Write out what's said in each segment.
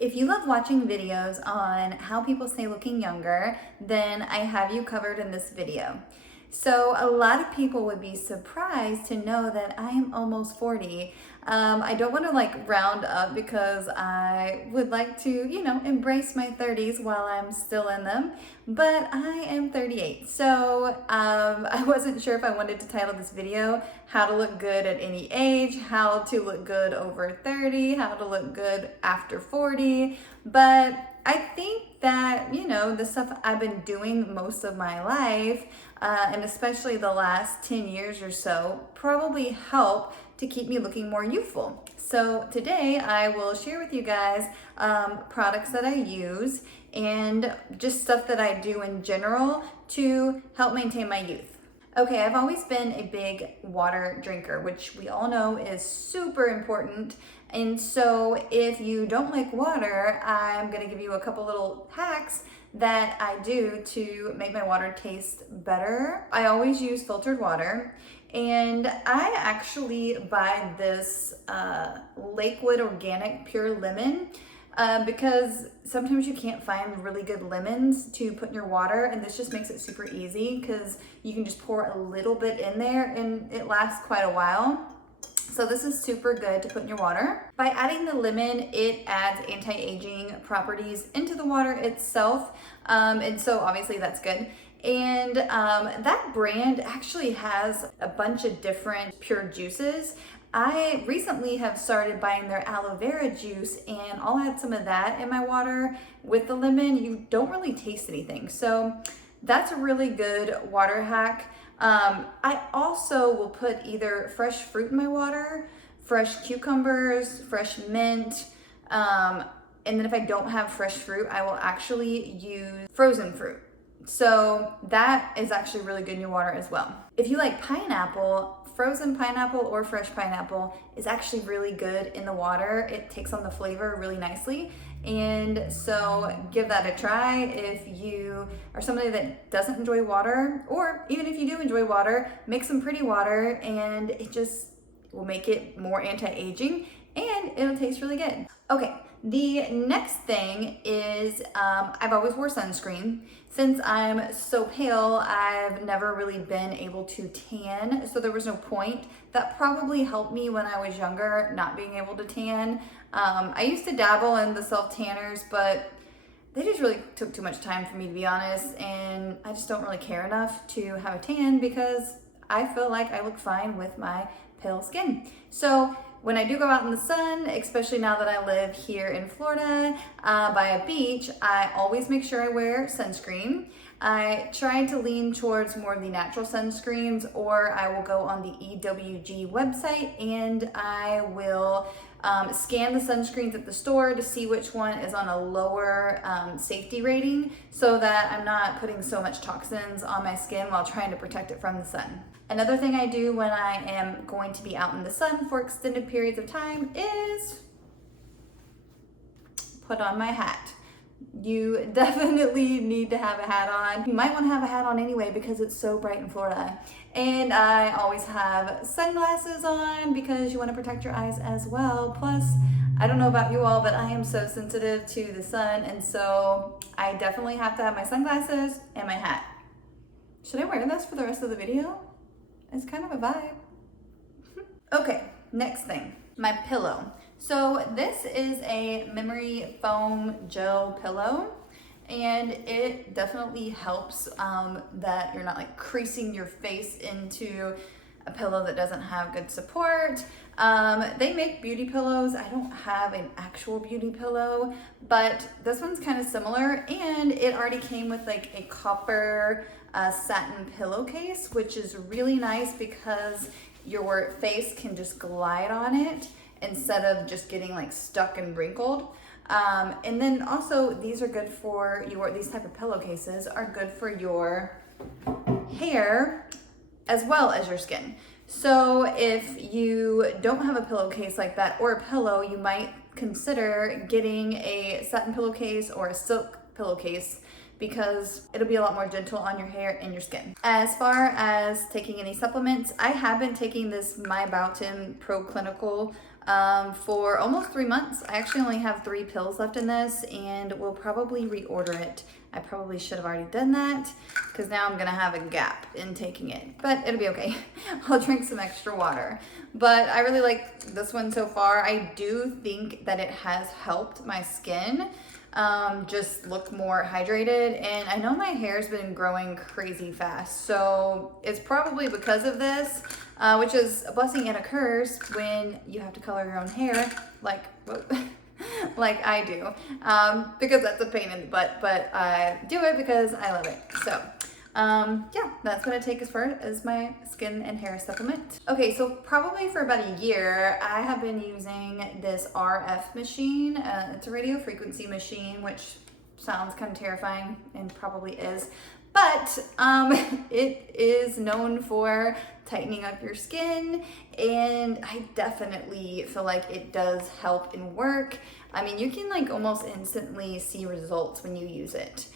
If you love watching videos on how people stay looking younger, then I have you covered in this video. So a lot of people would be surprised to know that I am almost 40. I don't want to round up because I would like to, embrace my 30s while I'm still in them, but I am 38. So I wasn't sure if I wanted to title this video, how to look good at any age, how to look good over 30, how to look good after 40, but I think that, the stuff I've been doing most of my life, and especially the last 10 years or so, probably help to keep me looking more youthful. So today I will share with you guys products that I use and just stuff that I do in general to help maintain my youth. Okay, I've always been a big water drinker, which we all know is super important. And so if you don't like water, I'm gonna give you a couple little hacks that I do to make my water taste better. I always use filtered water, and I actually buy this Lakewood Organic Pure Lemon because sometimes you can't find really good lemons to put in your water, and this just makes it super easy because you can just pour a little bit in there and it lasts quite a while. So this is super good to put in your water. By adding the lemon, it adds anti-aging properties into the water itself. And so obviously that's good. And that brand actually has a bunch of different pure juices. I recently have started buying their aloe vera juice, and I'll add some of that in my water with the lemon. You don't really taste anything. So that's a really good water hack. I also will put either fresh fruit in my water, fresh cucumbers, fresh mint, and then if I don't have fresh fruit, I will actually use frozen fruit. So that is actually really good in your water as well. If you like pineapple, frozen pineapple or fresh pineapple is actually really good in the water. It takes on the flavor really nicely. And so give that a try if you are somebody that doesn't enjoy water, or even if you do enjoy water, make some pretty water and it just will make it more anti-aging and it'll taste really good. Okay, the next thing is I've always wore sunscreen. Since I'm so pale, I've never really been able to tan, so there was no point. That probably helped me when I was younger, not being able to tan. I used to dabble in the self-tanners, but they just really took too much time for me, to be honest, and I just don't really care enough to have a tan because I feel like I look fine with my pale skin. So when I do go out in the sun, especially now that I live here in Florida by a beach, I always make sure I wear sunscreen. I try to lean towards more of the natural sunscreens, or I will go on the EWG website and I will scan the sunscreens at the store to see which one is on a lower safety rating so that I'm not putting so much toxins on my skin while trying to protect it from the sun. Another thing I do when I am going to be out in the sun for extended periods of time is put on my hat. You definitely need to have a hat on. You might want to have a hat on anyway because it's so bright in Florida. And I always have sunglasses on because you want to protect your eyes as well. Plus, I don't know about you all, but I am so sensitive to the sun, and so I definitely have to have my sunglasses and my hat. Should I wear this for the rest of the video? It's kind of a vibe. Okay, next thing, my pillow. So this is a memory foam gel pillow, and it definitely helps that you're not creasing your face into a pillow that doesn't have good support. They make beauty pillows. I don't have an actual beauty pillow, but this one's kind of similar, and it already came with a copper satin pillowcase, which is really nice because your face can just glide on it instead of just getting stuck and wrinkled. And then also these are good for these type of pillowcases are good for your hair as well as your skin. So if you don't have a pillowcase like that or a pillow, you might consider getting a satin pillowcase or a silk pillowcase because it'll be a lot more gentle on your hair and your skin. As far as taking any supplements, I have been taking this My Biotin Pro Clinical for almost 3 months. I actually only have 3 pills left in this and will probably reorder it. I probably should have already done that because now I'm gonna have a gap in taking it, but it'll be okay. I'll drink some extra water. But I really like this one so far. I do think that it has helped my skin just look more hydrated, and I know my hair's been growing crazy fast, so it's probably because of this, which is a blessing and a curse when you have to color your own hair like like I do, because that's a pain in the butt, but I do it because I love it. So yeah, that's what I take as far as my skin and hair supplement. Okay, so probably for about a year, I have been using this RF machine. It's a radio frequency machine, which sounds kind of terrifying and probably is, but it is known for tightening up your skin, and I definitely feel like it does help and work. I mean, you can like almost instantly see results when you use it.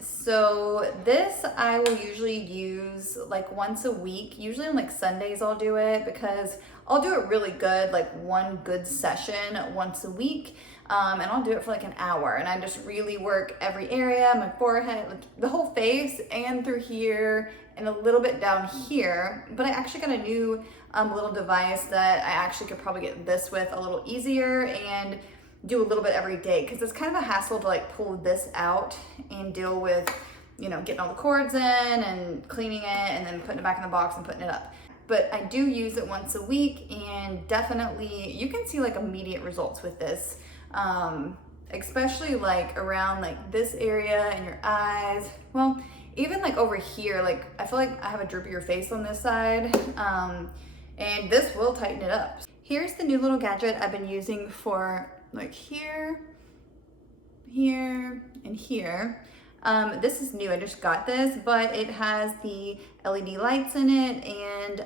So this I will usually use like once a week. Usually on like Sundays I'll do it because I'll do it really good, like one good session once a week. And I'll do it for like an hour, and I just really work every area, my forehead, like the whole face, and through here and a little bit down here. But I actually got a new little device that I actually could probably get this with a little easier and do a little bit every day, because it's kind of a hassle to like pull this out and deal with, you know, getting all the cords in and cleaning it and then putting it back in the box and putting it up. But I do use it once a week, and definitely you can see like immediate results with this, especially like around like this area and your eyes. Well, even like over here, like I feel like I have a droopier face on this side, and this will tighten it up. Here's the new little gadget I've been using for like here, and here. This is new, I just got this, but it has the LED lights in it and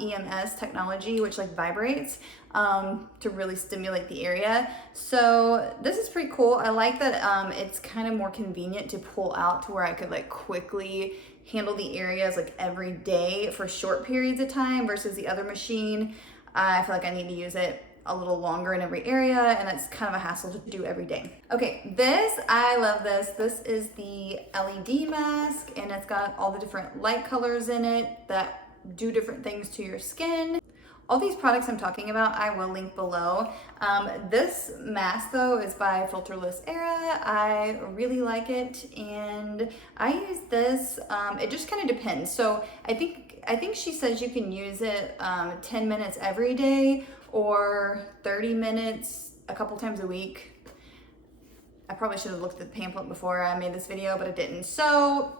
EMS technology, which like vibrates to really stimulate the area. So this is pretty cool. I like that it's kind of more convenient to pull out to where I could like quickly handle the areas like every day for short periods of time versus the other machine. I feel like I need to use it a little longer in every area, and it's kind of a hassle to do every day. Okay, I love this. This is the LED mask, and it's got all the different light colors in it that do different things to your skin. All these products I'm talking about, I will link below. This mask though is by Filterless Era. I really like it, and I use this, it just kind of depends. So I think she says you can use it 10 minutes every day or 30 minutes a couple times a week. I probably should have looked at the pamphlet before I made this video, but I didn't. So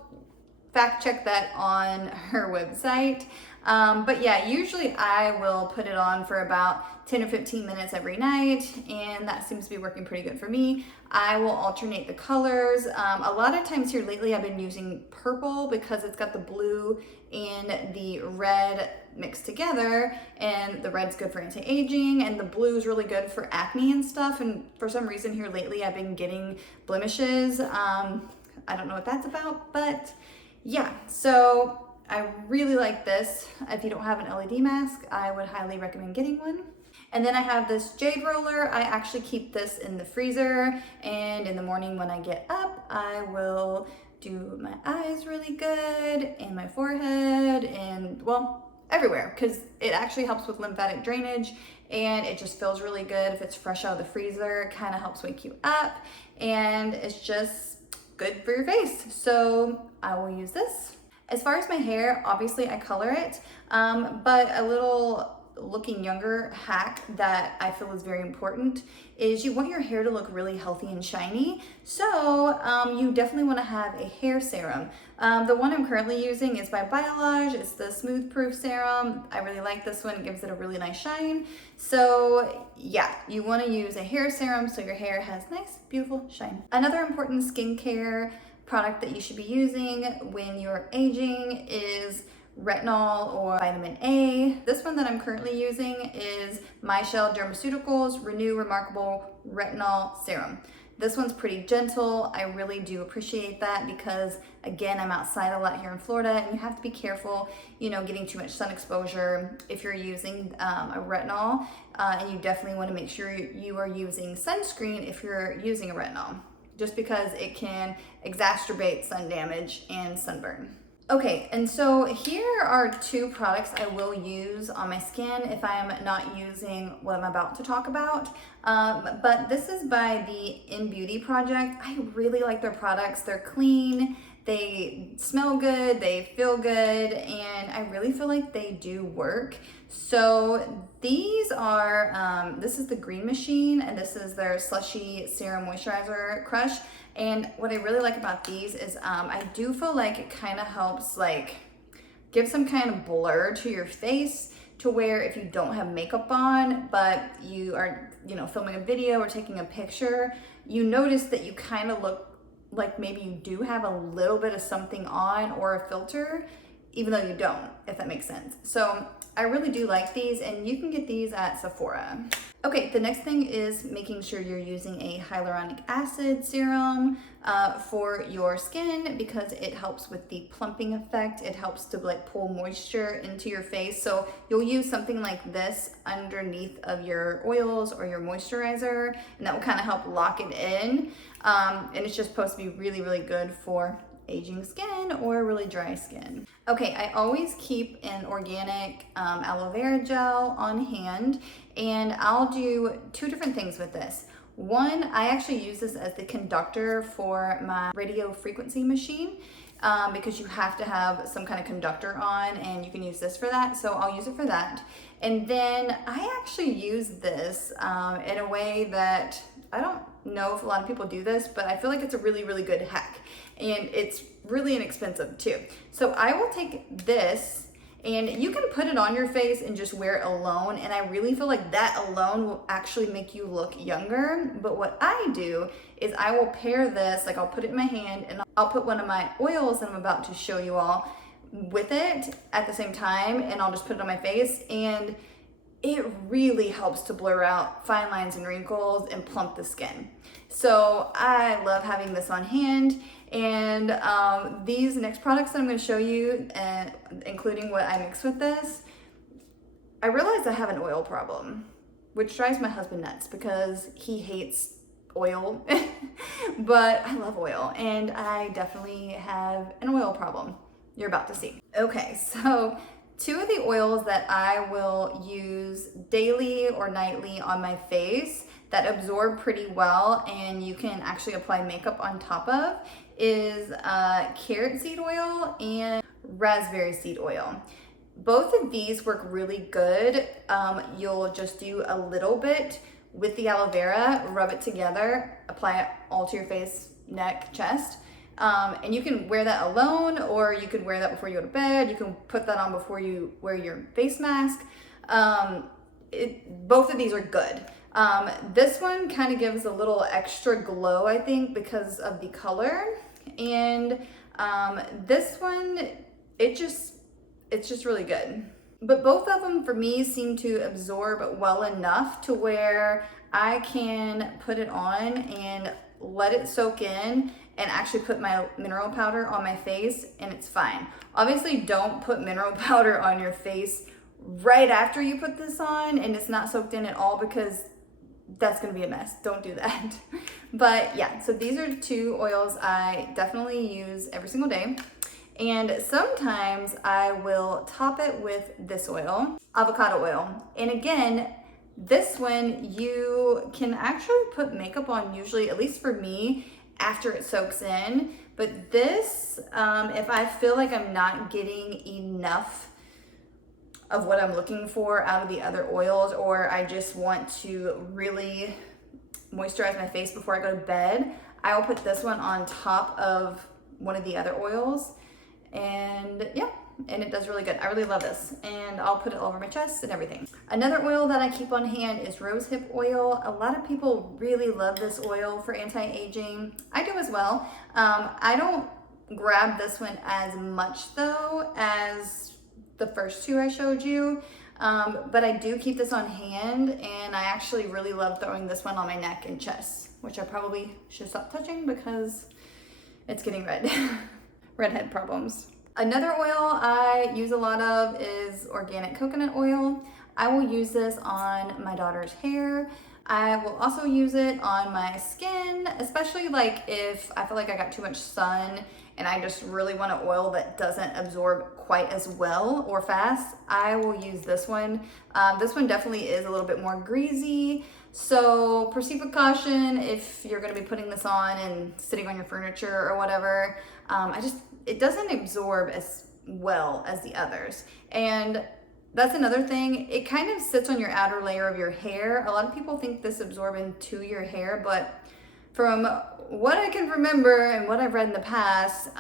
fact check that on her website. But yeah, usually I will put it on for about 10 or 15 minutes every night, and that seems to be working pretty good for me. I will alternate the colors. A lot of times here lately I've been using purple because it's got the blue and the red mixed together, and the red's good for anti-aging and the blue is really good for acne and stuff. And for some reason here lately I've been getting blemishes. I don't know what that's about, but yeah, so I really like this. If you don't have an LED mask, I would highly recommend getting one. And then I have this jade roller. I actually keep this in the freezer, and in the morning when I get up, I will do my eyes really good and my forehead and, well, everywhere, because it actually helps with lymphatic drainage, and it just feels really good. If it's fresh out of the freezer, it kind of helps wake you up, and it's just good for your face. So I will use this. As far as my hair, obviously I color it, but a little looking younger hack that I feel is very important is you want your hair to look really healthy and shiny. So you definitely want to have a hair serum. The one I'm currently using is by Biolage. It's the Smooth Proof Serum. I really like this one. It gives it a really nice shine. So yeah, you want to use a hair serum so your hair has nice, beautiful shine. Another important skincare product that you should be using when you're aging is retinol or vitamin A. This one that I'm currently using is Michelle Dermaceuticals Renew Remarkable Retinol Serum. This one's pretty gentle. I really do appreciate that because, again, I'm outside a lot here in Florida, and you have to be careful, you know, getting too much sun exposure if you're using a retinol, and you definitely want to make sure you are using sunscreen if you're using a retinol, just because it can exacerbate sun damage and sunburn. Okay, and so here are two products I will use on my skin if I'm not using what I'm about to talk about. But this is by the In Beauty Project. I really like their products. They're clean, they smell good, they feel good, and I really feel like they do work. So these are, this is the Green Machine, and this is their Slushy Serum Moisturizer Crush. And what I really like about these is I do feel like it kind of helps like give some kind of blur to your face, to where if you don't have makeup on, but you are, you know, filming a video or taking a picture, you notice that you kind of look like maybe you do have a little bit of something on or a filter, even though you don't, if that makes sense. So I really do like these, and you can get these at Sephora. Okay, the next thing is making sure you're using a hyaluronic acid serum for your skin, because it helps with the plumping effect. It helps to like pull moisture into your face. So you'll use something like this underneath of your oils or your moisturizer, and that will kind of help lock it in. And it's just supposed to be really, really good for aging skin or really dry skin. Okay, I always keep an organic aloe vera gel on hand, and I'll do two different things with this. One, I actually use this as the conductor for my radio frequency machine, because you have to have some kind of conductor on, and you can use this for that. So I'll use it for that. And then I actually use this in a way that I don't know if a lot of people do this, but I feel like it's a really, really good hack. And it's really inexpensive too. So I will take this, and you can put it on your face and just wear it alone. And I really feel like that alone will actually make you look younger. But what I do is I will pair this, like I'll put it in my hand, and I'll put one of my oils that I'm about to show you all with it at the same time, and I'll just put it on my face, and it really helps to blur out fine lines and wrinkles and plump the skin. So I love having this on hand. And these next products that I'm going to show you, including what I mix with this, I realized I have an oil problem, which drives my husband nuts because he hates oil. But I love oil, and I definitely have an oil problem. You're about to see. Okay, so two of the oils that I will use daily or nightly on my face that absorb pretty well and you can actually apply makeup on top of is carrot seed oil and raspberry seed oil. Both of these work really good. You'll just do a little bit with the aloe vera, rub it together, apply it all to your face, neck, chest. And you can wear that alone, or you could wear that before you go to bed. You can put that on before you wear your face mask. Both of these are good. This one kind of gives a little extra glow, I think, because of the color. And this one, it's just really good. But both of them for me seem to absorb well enough to where I can put it on and let it soak in and actually put my mineral powder on my face, and it's fine. Obviously, don't put mineral powder on your face right after you put this on and it's not soaked in at all, because that's gonna be a mess. Don't do that. But yeah, so these are two oils I definitely use every single day. And sometimes I will top it with this oil, avocado oil. And again, this one you can actually put makeup on usually, at least for me, after it soaks in. But this, if I feel like I'm not getting enough of what I'm looking for out of the other oils, or I just want to really moisturize my face before I go to bed, I will put this one on top of one of the other oils. And yeah, and it does really good. I really love this, and I'll put it all over my chest and everything. Another oil that I keep on hand is rosehip oil. A lot of people really love this oil for anti-aging. I do as well. I don't grab this one as much though as the first two I showed you, but I do keep this on hand, and I actually really love throwing this one on my neck and chest. which I probably should stop touching because it's getting red. Redhead problems. Another oil I use a lot of is organic coconut oil. I will use this on my daughter's hair. I will also use it on my skin, especially like if I feel like I got too much sun and I just really want an oil that doesn't absorb quite as well or fast. I will use this one. This one definitely is a little bit more greasy. So proceed with caution if you're gonna be putting this on and sitting on your furniture or whatever. It doesn't absorb as well as the others. And that's another thing. It kind of sits on your outer layer of your hair. A lot of people think this absorbs into your hair, but from what I can remember and what I've read in the past,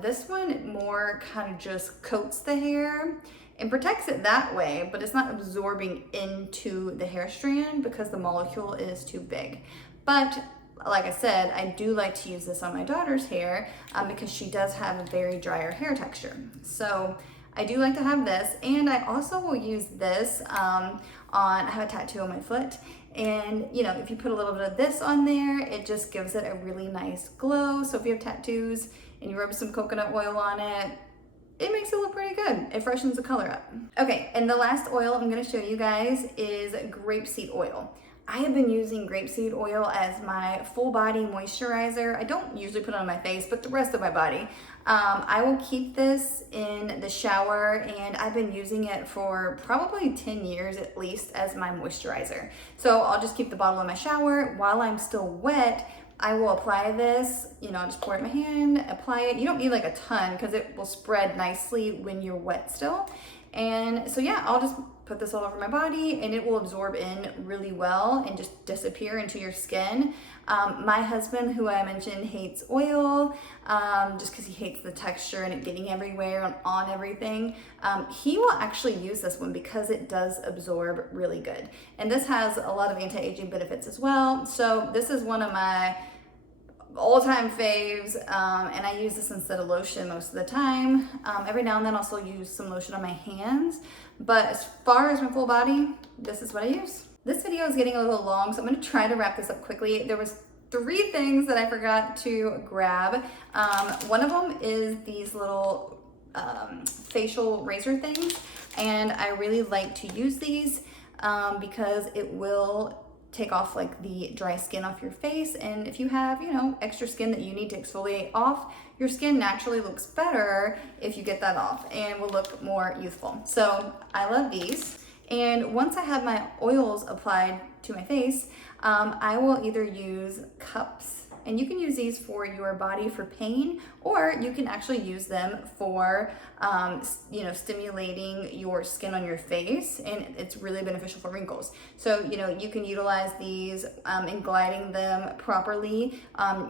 this one more kind of just coats the hair and protects it that way, but it's not absorbing into the hair strand because the molecule is too big. But like I said, I do like to use this on my daughter's hair because she does have a very drier hair texture. So I do like to have this, and I also will use this I have a tattoo on my foot, and you know, if you put a little bit of this on there, it just gives it a really nice glow. So if you have tattoos and you rub some coconut oil on it, it makes it look pretty good. It freshens the color up. Okay, and the last oil I'm gonna show you guys is grapeseed oil. I have been using grapeseed oil as my full body moisturizer. I don't usually put it on my face, but the rest of my body. I will keep this in the shower, and I've been using it for probably 10 years at least as my moisturizer. So I'll just keep the bottle in my shower. While I'm still wet, I will apply this, you know, I'll just pour it in my hand, apply it. You don't need like a ton because it will spread nicely when you're wet still. And so yeah, I'll just put this all over my body and it will absorb in really well and just disappear into your skin. My husband, who I mentioned hates oil, just because he hates the texture and it getting everywhere and on everything, he will actually use this one because it does absorb really good. And this has a lot of anti-aging benefits as well. So this is one of my all-time faves, and I use this instead of lotion most of the time. Every now and then I'll also use some lotion on my hands, but as far as my full body, this is what I use. This video is getting a little long, so I'm going to try to wrap this up quickly. There was 3 things that I forgot to grab. One of them is these little facial razor things, and I really like to use these because it will take off like the dry skin off your face. And if you have, you know, extra skin that you need to exfoliate off, your skin naturally looks better if you get that off and will look more youthful. So I love these. And once I have my oils applied to my face, I will either use cups, and you can use these for your body for pain, or you can actually use them for, you know, stimulating your skin on your face, and it's really beneficial for wrinkles. So, you know, you can utilize these in gliding them properly.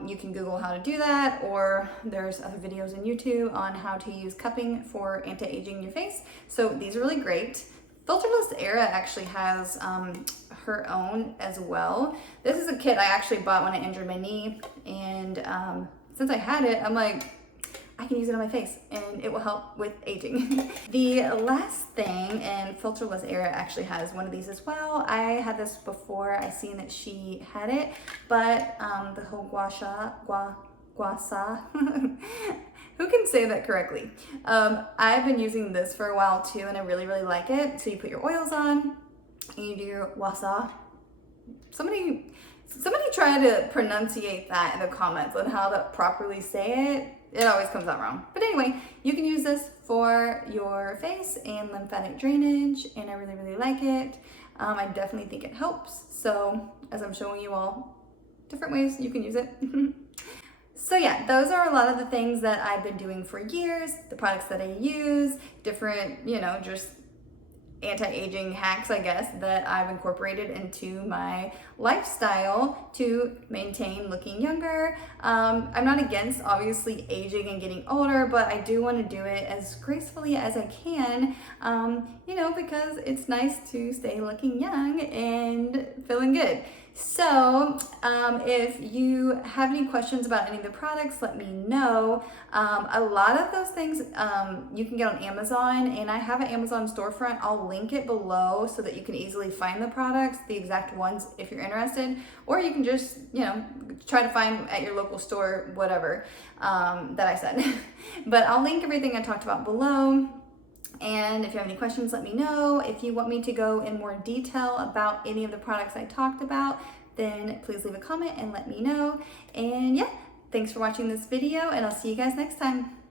You can Google how to do that, or there's other videos on YouTube on how to use cupping for anti-aging your face. So these are really great. Filterless Era actually has her own as well. This is a kit I actually bought when I injured my knee, and since I had it, I'm like, I can use it on my face and it will help with aging. The last thing, and Filterless Era actually has one of these as well. I had this before I seen that she had it, but the whole guasa, who can say that correctly? I've been using this for a while too, and I really, really like it. So you put your oils on, and you do your wasa. Somebody try to pronunciate that in the comments on how to properly say it. It always comes out wrong. But anyway, you can use this for your face and lymphatic drainage, and I really, really like it. I definitely think it helps. So as I'm showing you all different ways you can use it. So yeah, those are a lot of the things that I've been doing for years, the products that I use, different, you know, just anti-aging hacks, I guess, that I've incorporated into my lifestyle to maintain looking younger. I'm not against obviously aging and getting older, but I do want to do it as gracefully as I can, you know, because it's nice to stay looking young and feeling good. So if you have any questions about any of the products, let me know. A lot of those things you can get on Amazon, and I have an Amazon storefront. I'll link it below so that you can easily find the products, the exact ones if you're interested, or you can just, try to find at your local store, whatever that I said. But I'll link everything I talked about below. And if you have any questions, let me know. If you want me to go in more detail about any of the products I talked about, then please leave a comment and let me know. And yeah, thanks for watching this video, and I'll see you guys next time.